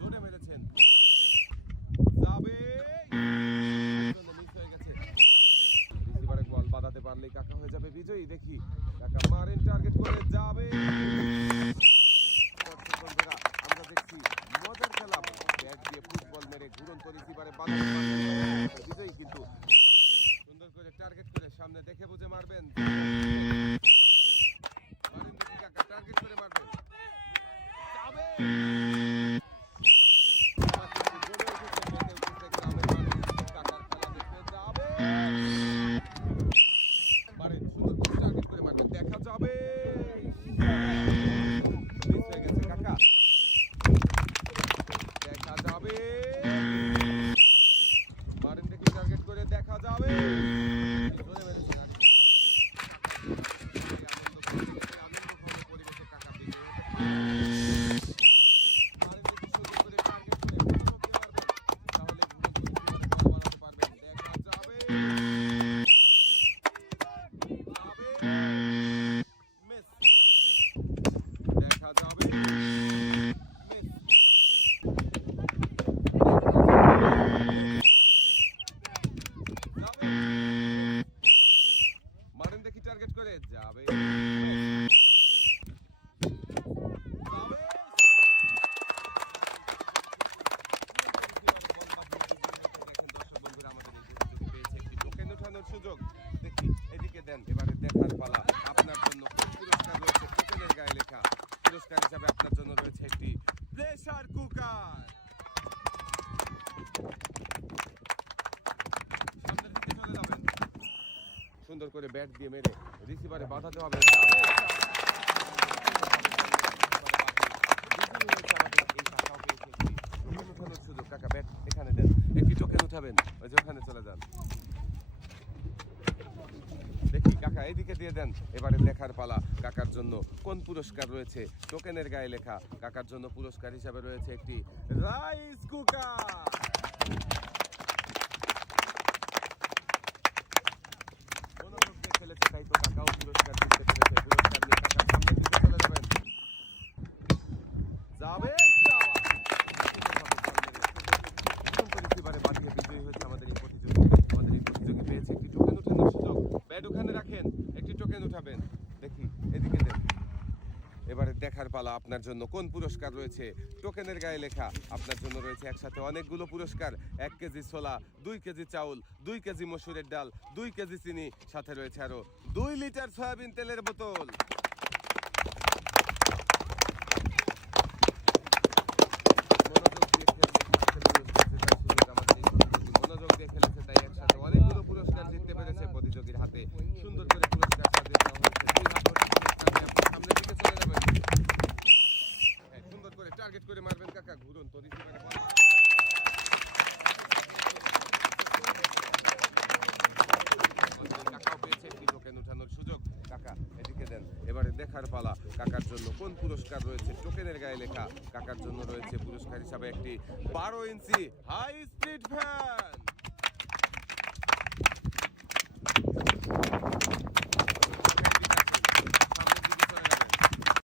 জোরে মেরেছেন, যাবে, মিস হয়ে গেছে। রিসিভারে বল বাঁধাতে পারলেই কাকা হয়ে যাবে বিজয়ী। দেখি কাকা মারেন, টার্গেট করে যাবে। বন্ধুরা আমরা দেখছি মজার খেলা, ব্যাট দিয়ে ফুটবল মেরে ঘুরন্ত রিসিভারে বাঁধাতে পারলেন বিজয়ী, কিন্তু সুন্দর করে টার্গেট করে সামনে দেখে বুঝে মারবেন। মারেন দেখি কাকা, টার্গেট করে মারবেন, যাবে। দেখা যাবে, মিস হয়ে গেছে কাকা, দেখা যাবে, মারেন দেখি টার্গেট করে, দেখা যাবে। পরিবেশে কাকা মারেন দেখি টার্গেট করে, যাবে, সুযোগ। দেখি এদিকে দেন, এবারে দেখার পালা। আপনার জন্য কোন পুরস্কার রয়েছে টোকেনের গায়ে লেখা? পুরস্কার হিসাবে আপনার জন্য রয়েছে একটি প্রেসার কুকার। সামনের দিকে চলে যাবেন, সুন্দর করে ব্যাট দিয়ে মেরে রিসিভারে বাঁধাতে হবে। সুযোগ, কাকা ব্যাট এখানে দেন, একটি টোকেন উঠাবেন, ওই যে ওখানে চলে যান। দেখি কাকা এদিকে দিয়ে দেন, এবারে দেখার পালা। কাকার জন্য কোন পুরস্কার রয়েছে টোকেনের গায়ে লেখা? কাকার জন্য পুরস্কার হিসাবে রয়েছে একটি রাইস কুকার। মনোযোগ দিয়ে খেলেছে, তাই তো কাকাও পুরস্কার জিততে পেরেছে। পুরস্কার নিয়ে কাকার সামনে দিকে চলে যাবেন, যাবে, রিসিভারে বাঁধিয়ে বিজয়ী হয়েছে আমাদের এই প্রতিযোগী। আমাদের এই প্রতিযোগী পেয়েছে একটি টোকেন উঠানোর সুযোগ। ব্যাট ওখানে রাখেন, একটি টোকেন উঠাবেন। দেখি এদিকে দেন, এবারে দেখার পালা। আপনার জন্য কোন পুরস্কার রয়েছে টোকেনের গায়ে লেখা? আপনার জন্য রয়েছে একসাথে অনেকগুলো পুরস্কার। 1 কেজি ছোলা, 2 কেজি চাউল, 2 কেজি মসুরের ডাল, 2 কেজি চিনি, সাথে রয়েছে আরো 2 লিটার সয়াবিন তেলের বোতল। মনোযোগ দিয়ে খেলেছে, তাই একসাথে অনেকগুলো পুরস্কার জিততে পেরেছে প্রতিযোগীর হাতে। সুন্দর করে পুরস্কার সাজিয়ে দেওয়া হয়েছে। সামনের দিকে চলে যাবেন, সুন্দর করে টার্গেট করে মারবেন কাকা, ঘুরুন তো রিসিভারে বল। কাকাও পেয়েছে একটি টোকেন উঠানোর সুযোগ। কাকা এদিকে দেন, এবারে দেখার পালা। কাকার জন্য কোন পুরস্কার রয়েছে টোকেনের গায়ে লেখা? কাকার জন্য রয়েছে পুরস্কার হিসাবে একটি 12 ইঞ্চি হাই স্পিড ফ্যান।